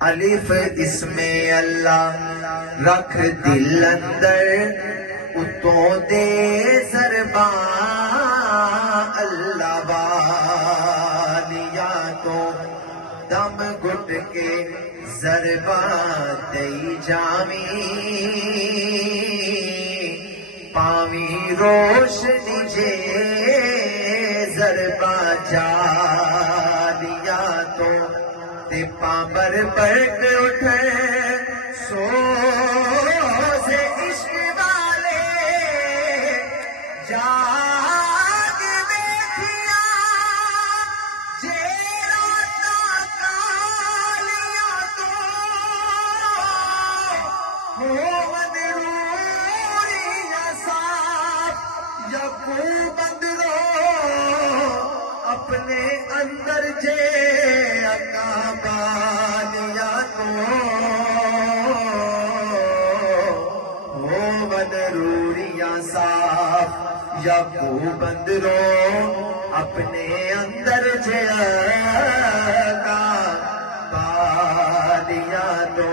الف اسم اللہ رکھ دل اندر اتوں دے زربان اللہ والیا تو دم گھٹ کے زربان دئی جامی پاوی روشنی جے زربان جالیا تو تے پامبر پرک اٹھے سوز عشق والے جاگ بیٹھیا جیرا کالیاں تو ہومن روڑیاں صاف یکو بندرو اپنے اندر جے بالیا تو ہو بن روڑیاں صاف یا کو بندروں اپنے اندر جگہ بالیا تو